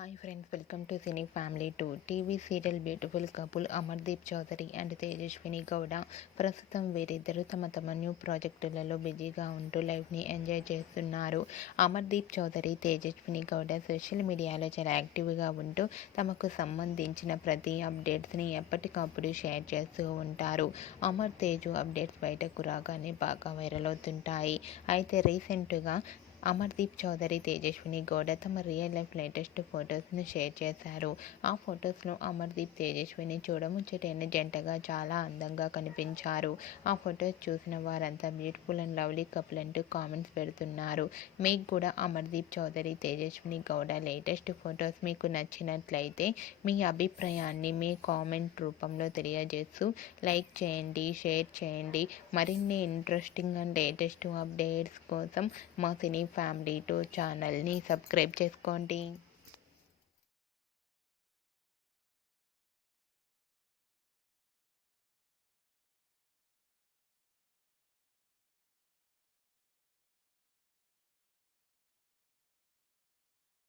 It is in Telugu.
Hi friends, welcome to cine family 2. TV serial beautiful couple Amardeep Chowdary and Tejaswini Gowda ప్రస్తుతం వీరిద్దరూ తమ న్యూ ప్రాజెక్టులలో బిజీగా ఉంటూ లైఫ్ని ఎంజాయ్ చేస్తున్నారు. అమర్దీప్ చౌదరి, తేజస్విని గౌడ సోషల్ మీడియాలో చాలా యాక్టివ్గా ఉంటూ తమకు సంబంధించిన ప్రతి అప్డేట్స్ని ఎప్పటికప్పుడు షేర్ చేస్తూ ఉంటారు. అమర్ తేజు అప్డేట్స్ బయటకు రాగానే బాగా వైరల్ అవుతుంటాయి. అయితే రీసెంట్గా అమర్దీప్ చౌదరి, తేజస్విని గౌడ తమ రియల్ లైఫ్ లేటెస్ట్ ఫొటోస్ను షేర్ చేశారు. ఆ ఫొటోస్లో అమర్దీప్, తేజస్విని చూడముచ్చటైన జంటగా చాలా అందంగా కనిపించారు. ఆ ఫొటోస్ చూసిన వారంతా బ్యూటిఫుల్ అండ్ లవ్లీ కపుల్ అంటూ కామెంట్స్ పెడుతున్నారు. మీకు కూడా అమర్దీప్ చౌదరి, తేజస్విని గౌడ లేటెస్ట్ ఫొటోస్ మీకు నచ్చినట్లయితే మీ అభిప్రాయాన్ని మీ కామెంట్ రూపంలో తెలియజేస్తూ లైక్ చేయండి, షేర్ చేయండి. మరిన్ని ఇంట్రెస్టింగ్ అండ్ లేటెస్ట్ అప్డేట్స్ కోసం మా సినీ ఫ్యామిలీ 2 ఛానల్ని సబ్స్క్రైబ్ చేసుకోండి.